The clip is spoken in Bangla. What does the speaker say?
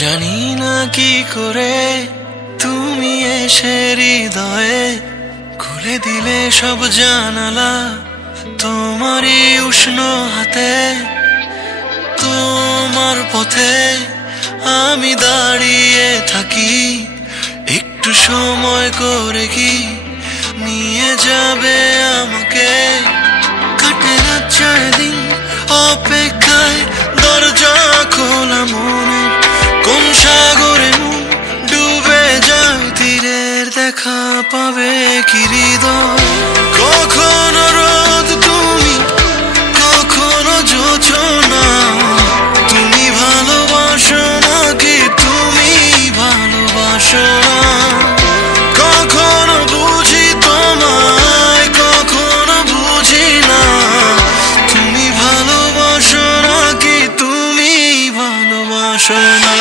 জানি না কি করে তুমি এসে হৃদয়ে খুলে দিলে সব জানালা তোমারই উষ্ণ হাতে। তোমার পথে আমি দাঁড়িয়ে থাকি, একটু সময় করে কি নিয়ে যাবে আমাকে। কাটে রাত সারাদিন অপেক্ষায়, দরজা খোলা মনে কোন সাগরে মন ডুবে যায়, তীরের দেখা পাবে কি হৃদয়। কখনো রোদ তুমি, কখনো যোছনা, তুমি ভালোবাসো নাকি তুমি ভালোবাসো না। কখনো বুঝি তোমায়, কখনো বুঝি না, তুমি ভালোবাসো নাকি তুমি ভালোবাসো না।